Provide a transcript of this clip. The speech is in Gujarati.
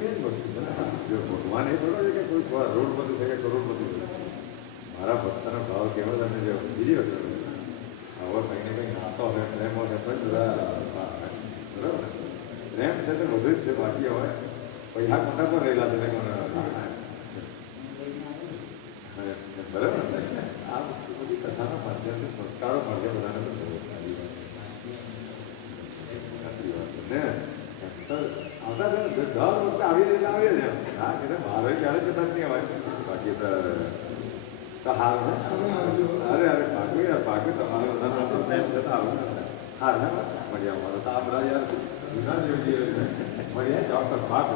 મેન વસ્તુ છે ને. જો ભગવાન એ થોડો છે કે કોઈ રોડપતિ છે કે કરોડપતિ છે. મારા ભક્તનો ભાવ કેવો તમે જો બીજી વસ્તુ હવે કંઈ ને કંઈ નાતો હોય પ્રેમ હોય તો જ બધા બરાબર ને. પ્રેમ છે તો વધુ જ છે, બાકી હવે પૈસા મોટા પર રહેલા છે ને બરાબર ને. આ વસ્તુ બધી કથાના માધ્યમથી સંસ્કારો મળશે બધાને તો બહુ સારી વાત ને. આવતા છે ને દર વખતે આવી રીતે આવીએ ને હા કે મારે ક્યારે કદાચ નહીં આવે બાકી તો હાર ને અરે ભાગવું યાર ભાગ્યું તમારે બધાનો પ્રેમ છે તો આવું હાર ને મળ્યા અમારે તો આ બધા યાર જૂના જેવી મળ્યા ચોક્કસ ભાગ